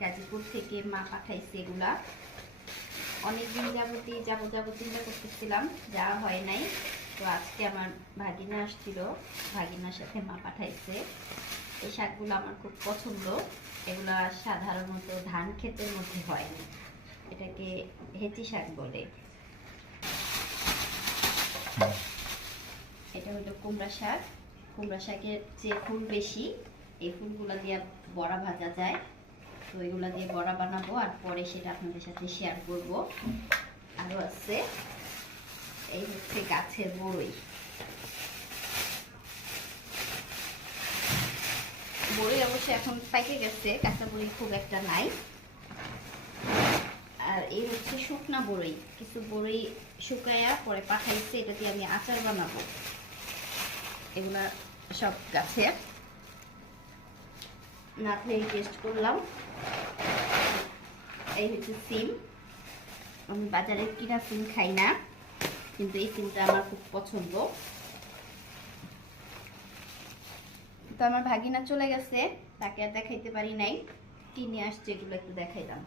গাজীপুর থেকে মা পাঠাইছে এগুলা। অনেকদিন যাবত চিন্তা করতেছিলাম, যাওয়া হয় নাই। তো আজকে আমার ভাগিনা আসছিল, ভাগিনার সাথে মা পাঠাইছে। এই শাকগুলো আমার খুব পছন্দ। এগুলা সাধারণত ধান ক্ষেতের মধ্যে হয়, এটাকে হেঁচি শাক বলে। এটা হলো কুমড়া শাক। কুমড়া শাকের যে ফুল বেশি, এই ফুলগুলা দিয়ে বড়া ভাজা যায়। তো এগুলা দিয়ে বড়া বানাবো, আর পরে সেটা আপনাদের সাথে শেয়ার করব। আরও আছে, এই হচ্ছে গাছের বড়ই। বড়ই অবশ্য এখন পাইকে গেছে, কাঁচা বড়ই খুব একটা নাই। আর এই হচ্ছে শুকনা বড়ই, কিছু বড়ই শুকায়া পরে পাঠাইছে, এটা দিয়ে আমি আচার বানাবো। এগুলা সব গাছের, না খেয়ে টেস্ট করলাম। এই হচ্ছে সিম। আমি বাজারে কিনা সিম খাই না, কিন্তু এই সিমটা আমার খুব পছন্দ। তো আমার ভাগিনা চলে গেছে, তাকে আর দেখাইতে পারি নাই। কিনে আসছে, এগুলো একটু দেখাইলাম।